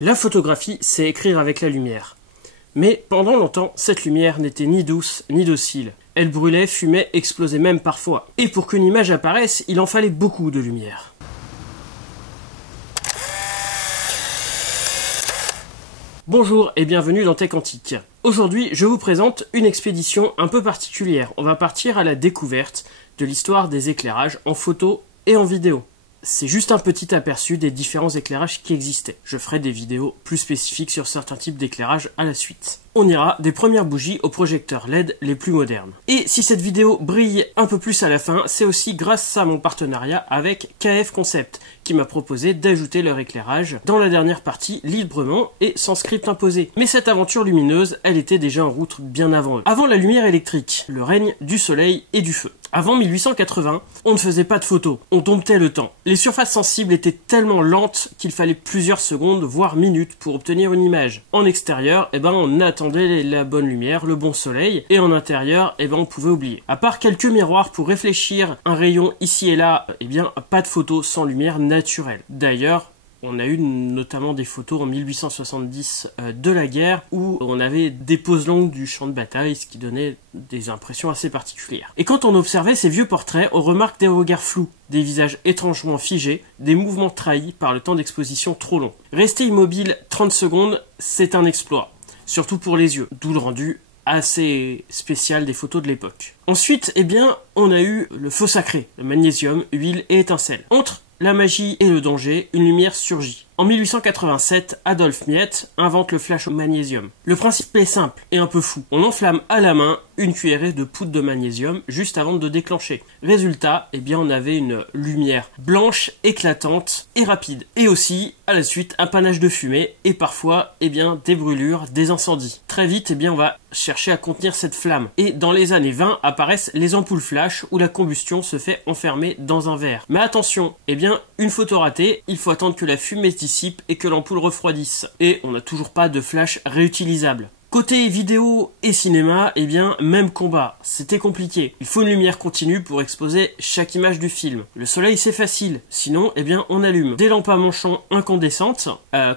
La photographie, c'est écrire avec la lumière. Mais pendant longtemps, cette lumière n'était ni douce ni docile. Elle brûlait, fumait, explosait même parfois. Et pour qu'une image apparaisse, il en fallait beaucoup de lumière. Bonjour et bienvenue dans Tech Antique. Aujourd'hui, je vous présente une expédition un peu particulière. On va partir à la découverte de l'histoire des éclairages en photo et en vidéo. C'est juste un petit aperçu des différents éclairages qui existaient. Je ferai des vidéos plus spécifiques sur certains types d'éclairage à la suite. On ira des premières bougies aux projecteurs LED les plus modernes. Et si cette vidéo brille un peu plus à la fin, c'est aussi grâce à mon partenariat avec KF Concept, qui m'a proposé d'ajouter leur éclairage dans la dernière partie librement et sans script imposé. Mais cette aventure lumineuse, elle était déjà en route bien avant eux. Avant la lumière électrique, le règne du soleil et du feu. Avant 1880, on ne faisait pas de photos, on domptait le temps. Les surfaces sensibles étaient tellement lentes qu'il fallait plusieurs secondes, voire minutes, pour obtenir une image. En extérieur, on attendait la bonne lumière, le bon soleil, et en intérieur, on pouvait oublier. À part quelques miroirs pour réfléchir un rayon ici et là, pas de photos sans lumière naturelle. D'ailleurs, on a eu notamment des photos en 1870 de la guerre où on avait des poses longues du champ de bataille, ce qui donnait des impressions assez particulières. Et quand on observait ces vieux portraits, on remarque des regards flous, des visages étrangement figés, des mouvements trahis par le temps d'exposition trop long. Rester immobile 30 secondes, c'est un exploit, surtout pour les yeux, d'où le rendu assez spécial des photos de l'époque. Ensuite, on a eu le feu sacré, le magnésium, huile et étincelles. Entre la magie et le danger, une lumière surgit. En 1887, Adolphe Miette invente le flash au magnésium. Le principe est simple et un peu fou. On enflamme à la main une cuillerée de poudre de magnésium juste avant de déclencher. Résultat, on avait une lumière blanche, éclatante et rapide. Et aussi, à la suite, un panache de fumée et parfois, des brûlures, des incendies. Très vite, on va chercher à contenir cette flamme. Et dans les années 20 apparaissent les ampoules flash où la combustion se fait enfermer dans un verre. Mais attention, une photo ratée, il faut attendre que la fumée dissipe et que l'ampoule refroidisse. Et on n'a toujours pas de flash réutilisable. Côté vidéo et cinéma, même combat. C'était compliqué. Il faut une lumière continue pour exposer chaque image du film. Le soleil, c'est facile. Sinon, on allume des lampes à manchon incandescentes,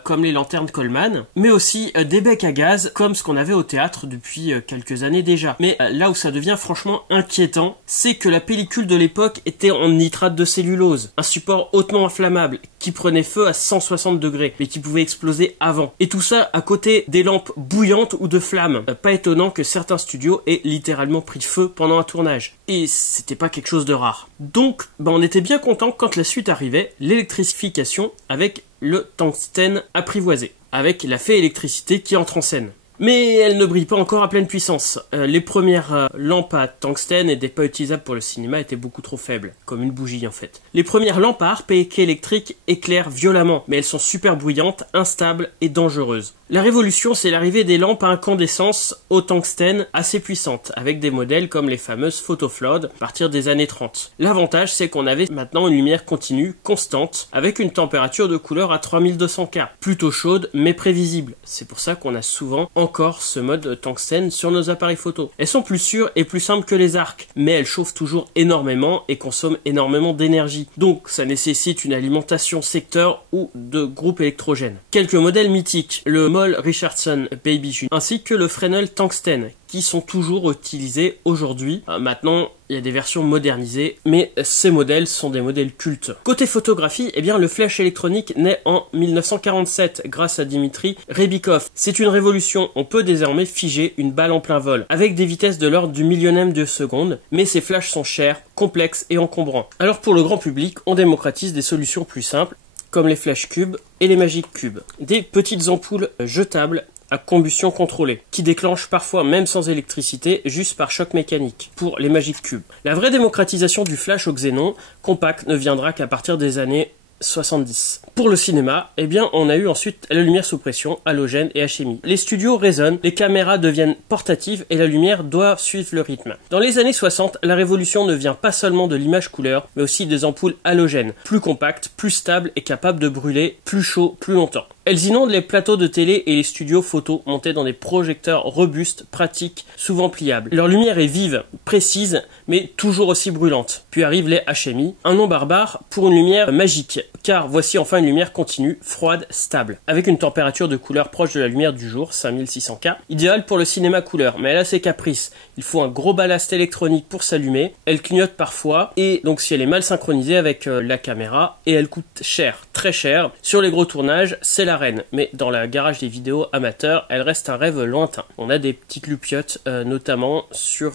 comme les lanternes Coleman, mais aussi des becs à gaz, comme ce qu'on avait au théâtre depuis quelques années déjà. Mais là où ça devient franchement inquiétant, c'est que la pellicule de l'époque était en nitrate de cellulose, un support hautement inflammable, qui prenait feu à 160 degrés, mais qui pouvait exploser avant. Et tout ça à côté des lampes bouillantes ou de flammes. Pas étonnant que certains studios aient littéralement pris feu pendant un tournage. Et c'était pas quelque chose de rare. Donc, on était bien content quand la suite arrivait, l'électrification avec le tungstène apprivoisé, avec la fée électricité qui entre en scène. Mais elle ne brille pas encore à pleine puissance. Les premières lampes à tungstène n'étaient pas utilisables pour le cinéma, étaient beaucoup trop faibles, comme une bougie en fait. Les premières lampes à harpe électriques éclairent violemment, mais elles sont super bruyantes, instables et dangereuses. La révolution, c'est l'arrivée des lampes à incandescence au tungstène assez puissantes, avec des modèles comme les fameuses Photoflood à partir des années 30. L'avantage, c'est qu'on avait maintenant une lumière continue, constante, avec une température de couleur à 3200 K, plutôt chaude mais prévisible. C'est pour ça qu'on a souvent encore ce mode tungstène sur nos appareils photo. Elles sont plus sûres et plus simples que les arcs, mais elles chauffent toujours énormément et consomment énormément d'énergie. Donc ça nécessite une alimentation secteur ou de groupe électrogène. Quelques modèles mythiques, le Moll Richardson Baby Junior ainsi que le Fresnel Tungsten, qui sont toujours utilisés aujourd'hui. Maintenant, il y a des versions modernisées, mais ces modèles sont des modèles cultes. Côté photographie, le flash électronique naît en 1947 grâce à Dimitri Rebikov. C'est une révolution, on peut désormais figer une balle en plein vol, avec des vitesses de l'ordre du millionième de seconde, mais ces flashs sont chers, complexes et encombrants. Alors pour le grand public, on démocratise des solutions plus simples, comme les flash cubes et les magic cubes. Des petites ampoules jetables à combustion contrôlée, qui déclenche parfois même sans électricité, juste par choc mécanique, pour les Magic Cubes. La vraie démocratisation du flash au xénon compact ne viendra qu'à partir des années 70. Pour le cinéma, on a eu ensuite la lumière sous pression, halogène et HMI. Les studios résonnent, les caméras deviennent portatives et la lumière doit suivre le rythme. Dans les années 60, la révolution ne vient pas seulement de l'image couleur, mais aussi des ampoules halogènes, plus compactes, plus stables et capables de brûler plus chaud, plus longtemps. Elles inondent les plateaux de télé et les studios photo montés dans des projecteurs robustes, pratiques, souvent pliables. Leur lumière est vive, précise, mais toujours aussi brûlante. Puis arrivent les HMI, un nom barbare pour une lumière magique, car voici enfin une lumière continue, froide, stable, avec une température de couleur proche de la lumière du jour, 5600K, idéale pour le cinéma couleur, mais elle a ses caprices. Il faut un gros ballast électronique pour s'allumer, elle clignote parfois, et donc si elle est mal synchronisée avec la caméra, et elle coûte cher, très cher. Sur les gros tournages, c'est la reine, mais dans la garage des vidéos amateurs, elle reste un rêve lointain. On a des petites loupiottes, notamment sur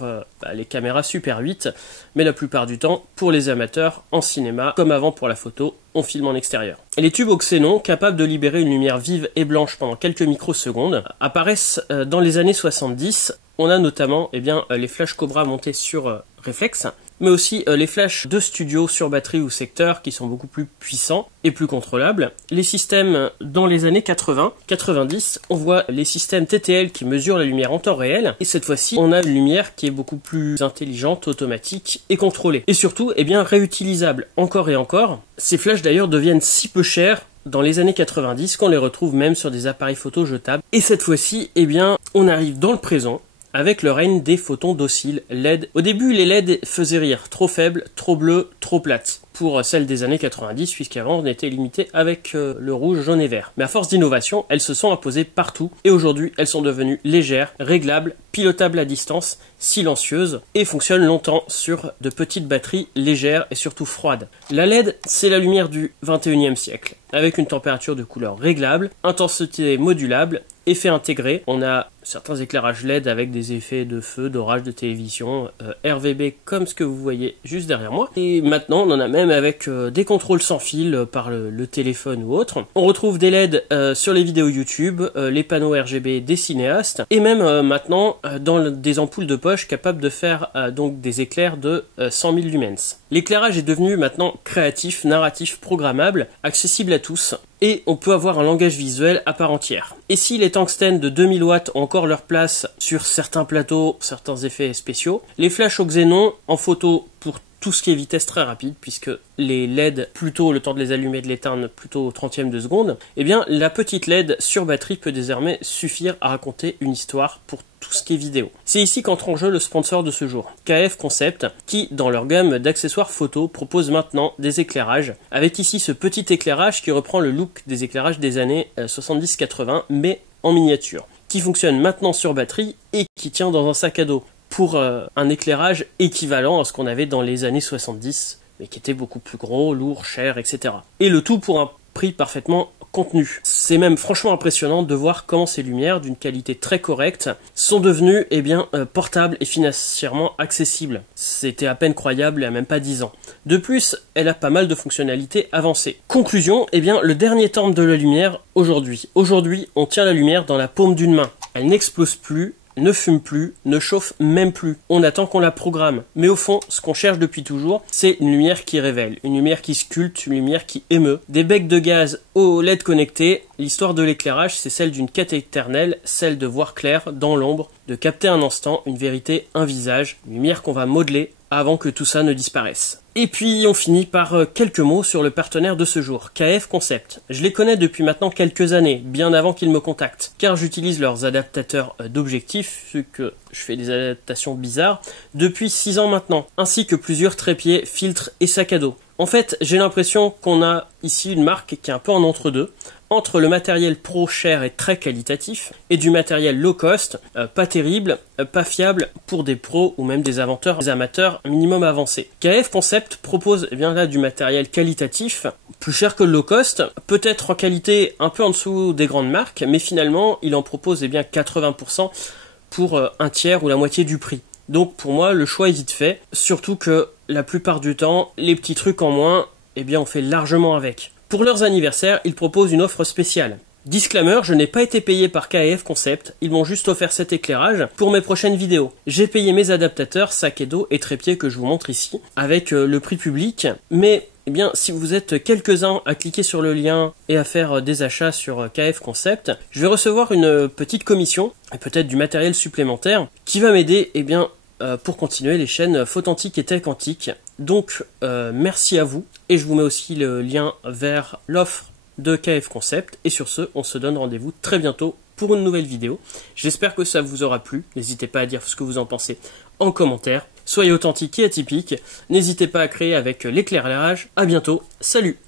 les caméras Super 8, mais la plupart du temps, pour les amateurs, en cinéma, comme avant pour la photo, on filme en extérieur. Et les tubes au xénon, capables de libérer une lumière vive et blanche pendant quelques microsecondes, apparaissent dans les années 70. On a notamment les flashs Cobra montés sur réflexe, mais aussi les flashs de studio sur batterie ou secteur qui sont beaucoup plus puissants et plus contrôlables. Les systèmes dans les années 80-90, on voit les systèmes TTL qui mesurent la lumière en temps réel, et cette fois-ci on a une lumière qui est beaucoup plus intelligente, automatique et contrôlée. Et surtout, réutilisable encore et encore. Ces flashs d'ailleurs deviennent si peu chers dans les années 90 qu'on les retrouve même sur des appareils photo jetables. Et cette fois-ci, on arrive dans le présent, avec le règne des photons dociles LED. Au début, les LED faisaient rire, trop faibles, trop bleues, trop plates, pour celles des années 90, puisqu'avant on était limité avec le rouge, jaune et vert. Mais à force d'innovation, elles se sont imposées partout, et aujourd'hui, elles sont devenues légères, réglables, pilotables à distance, silencieuses, et fonctionnent longtemps sur de petites batteries légères et surtout froides. La LED, c'est la lumière du 21e siècle, avec une température de couleur réglable, intensité modulable, effet intégré. On a certains éclairages LED avec des effets de feu, d'orage, de télévision, RVB comme ce que vous voyez juste derrière moi. Et maintenant, on en a même avec des contrôles sans fil par le téléphone ou autre. On retrouve des LED sur les vidéos YouTube, les panneaux RGB des cinéastes, et même maintenant dans des ampoules de poche capables de faire donc des éclairs de 100 000 lumens. L'éclairage est devenu maintenant créatif, narratif, programmable, accessible à tous, et on peut avoir un langage visuel à part entière. Et si les tungstènes de 2000 watts ont encore leur place sur certains plateaux, certains effets spéciaux, les flashs au xénon en photo pour tout ce qui est vitesse très rapide, puisque les LED, plutôt le temps de les allumer et de l'éteindre, plutôt au 30e de seconde, la petite LED sur batterie peut désormais suffire à raconter une histoire pour tout ce qui est vidéo. C'est ici qu'entre en jeu le sponsor de ce jour, KF Concept, qui, dans leur gamme d'accessoires photo, propose maintenant des éclairages, avec ici ce petit éclairage qui reprend le look des éclairages des années 70-80, mais en miniature, qui fonctionne maintenant sur batterie et qui tient dans un sac à dos, pour un éclairage équivalent à ce qu'on avait dans les années 70, mais qui était beaucoup plus gros, lourd, cher, etc. Et le tout pour un prix parfaitement contenu. C'est même franchement impressionnant de voir comment ces lumières, d'une qualité très correcte, sont devenues portables et financièrement accessibles. C'était à peine croyable il n'y a même pas 10 ans. De plus, elle a pas mal de fonctionnalités avancées. Conclusion, le dernier temple de la lumière aujourd'hui. Aujourd'hui, on tient la lumière dans la paume d'une main. Elle n'explose plus, ne fume plus, ne chauffe même plus. On attend qu'on la programme. Mais au fond, ce qu'on cherche depuis toujours, c'est une lumière qui révèle, une lumière qui sculpte, une lumière qui émeut. Des becs de gaz aux LED connectés. L'histoire de l'éclairage, c'est celle d'une quête éternelle, celle de voir clair dans l'ombre, de capter un instant, une vérité, un visage, une lumière qu'on va modeler avant que tout ça ne disparaisse. Et puis on finit par quelques mots sur le partenaire de ce jour, KF Concept. Je les connais depuis maintenant quelques années, bien avant qu'ils me contactent, car j'utilise leurs adaptateurs d'objectifs, vu que je fais des adaptations bizarres, depuis 6 ans maintenant, ainsi que plusieurs trépieds, filtres et sacs à dos. En fait, j'ai l'impression qu'on a ici une marque qui est un peu en entre-deux, entre le matériel pro cher et très qualitatif, et du matériel low cost, pas terrible, pas fiable pour des pros ou même des amateurs minimum avancés. KF Concept propose là du matériel qualitatif, plus cher que le low cost, peut-être en qualité un peu en dessous des grandes marques, mais finalement il en propose 80% pour un tiers ou la moitié du prix. Donc pour moi le choix est vite fait, surtout que la plupart du temps, les petits trucs en moins, on fait largement avec. Pour leurs anniversaires, ils proposent une offre spéciale. Disclaimer, je n'ai pas été payé par KF Concept, ils m'ont juste offert cet éclairage pour mes prochaines vidéos. J'ai payé mes adaptateurs, sacs à dos et trépieds que je vous montre ici, avec le prix public, mais si vous êtes quelques-uns à cliquer sur le lien et à faire des achats sur KF Concept, je vais recevoir une petite commission, et peut-être du matériel supplémentaire, qui va m'aider pour continuer les chaînes Photantique et Tech Antique. Donc merci à vous, et je vous mets aussi le lien vers l'offre de KF Concept. Et sur ce, on se donne rendez-vous très bientôt pour une nouvelle vidéo. J'espère que ça vous aura plu. N'hésitez pas à dire ce que vous en pensez en commentaire. Soyez authentiques et atypiques. N'hésitez pas à créer avec l'éclairage. À bientôt. Salut!